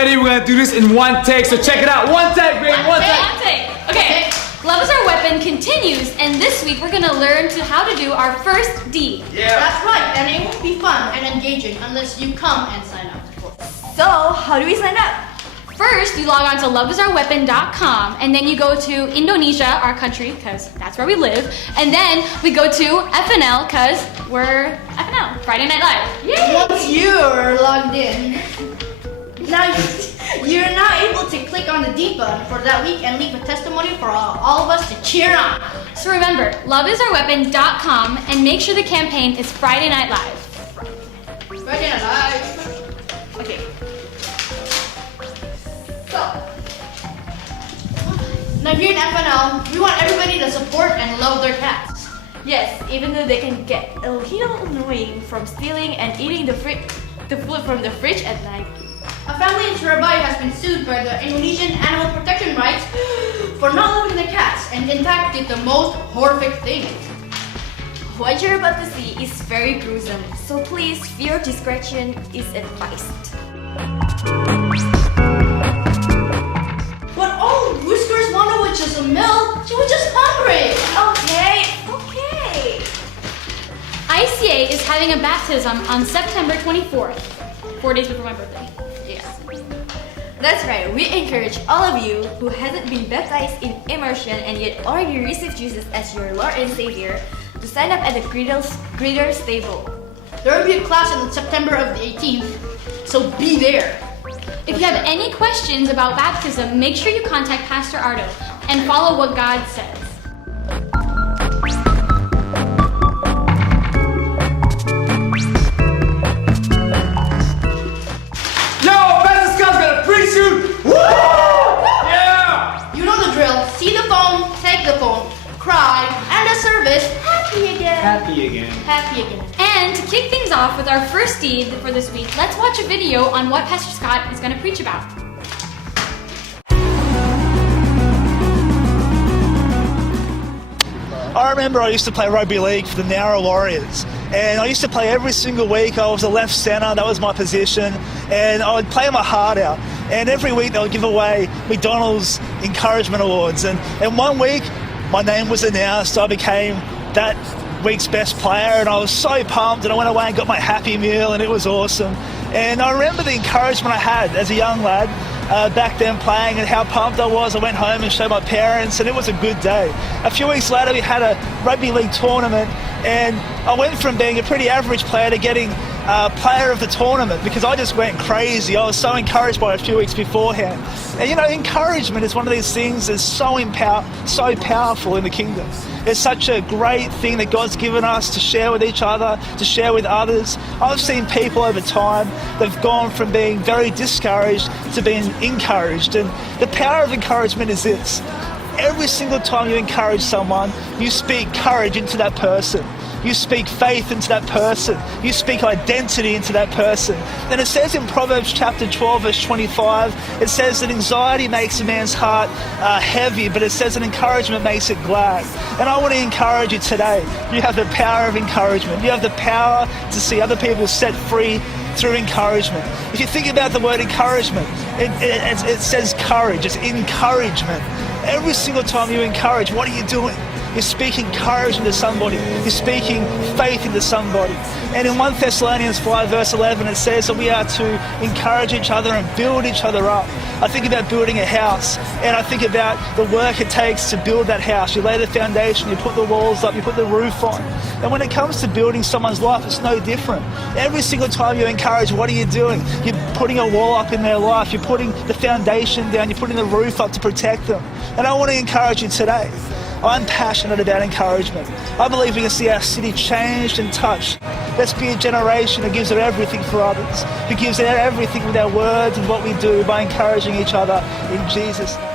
ready, we're gonna do this in one take, so check it out. One take, baby, one take. One take. Okay. Love is Our Weapon continues, and this week we're gonna learn how to do our first deed. Yeah. That's right, and it won't be fun and engaging unless you come and sign up. So, how do we sign up? First, you log on to loveisOurweapon.com, and then you go to Indonesia, our country, because that's where we live, and then we go to FNL, because we're FNL, Friday Night Live. Yay! Once you're logged in, now you're now able to click on the D button for that week and leave a testimony for all of us to cheer on. So remember, loveisOurweapon.com, and make sure the campaign is Friday Night Live. Friday Night Live. Okay. So, now here in FNL, we want everybody to support and love their cats. Yes, even though they can get a little annoying from stealing and eating the food from the fridge at night. A family in Surabaya has been sued by the Indonesian Animal Protection Rights for not loving the cats and in fact did the most horrific thing. What you're about to see is very gruesome, so please, viewer discretion is advised. But oh, Whiskers wanted with just a milk. She was just hungry. Okay. ICA is having a baptism on September 24th, 4 days before my birthday. Yes. That's right, we encourage all of you who hasn't been baptized in immersion and yet already received Jesus as your Lord and Savior to sign up at the Greeter's table. There will be a class on September of the 18th, so be there. If you have any questions about baptism, make sure you contact Pastor Ardo and follow what God says. Yo, Pastor Scott's gonna preach you! Woo! Yeah! You know the drill. See the phone, take the phone, cry, and the service, happy again. Happy again. Happy again. And to kick things off with our first deed for this week, let's watch a video on what Pastor Scott is going to preach about. I remember I used to play rugby league for the Nowra Warriors, and I used to play every single week. I was a left centre, that was my position, and I would play my heart out. And every week they would give away McDonald's Encouragement Awards, and 1 week my name was announced. I became that week's best player, and I was so pumped, and I went away and got my Happy Meal, and it was awesome. And I remember the encouragement I had as a young lad back then playing, and how pumped I was. I went home and showed my parents, and it was a good day. A few weeks later we had a rugby league tournament, and I went from being a pretty average player to getting player of the tournament because I just went crazy. I was so encouraged by it a few weeks beforehand. And you know, encouragement is one of these things that's so powerful in the kingdom. It's such a great thing that God's given us to share with each other, to share with others. I've seen people over time that have gone from being very discouraged to being encouraged. And the power of encouragement is this. Every single time you encourage someone, you speak courage into that person. You speak faith into that person. You speak identity into that person. And it says in Proverbs chapter 12, verse 25, it says that anxiety makes a man's heart heavy, but it says that encouragement makes it glad. And I want to encourage you today. You have the power of encouragement. You have the power to see other people set free through encouragement. If you think about the word encouragement, it says courage. It's encouragement. Every single time you encourage, what are you doing? You're speaking courage into somebody. You're speaking faith into somebody. And in 1 Thessalonians 5 verse 11 it says that we are to encourage each other and build each other up. I think about building a house, and I think about the work it takes to build that house. You lay the foundation, you put the walls up, you put the roof on. And when it comes to building someone's life, it's no different. Every single time you encourage, what are you doing? You're putting a wall up in their life. You're putting the foundation down. You're putting the roof up to protect them. And I want to encourage you today. I'm passionate about encouragement. I believe we can see our city changed and touched. Let's be a generation that gives their everything for others, who gives their everything with our words and what we do by encouraging each other in Jesus' name.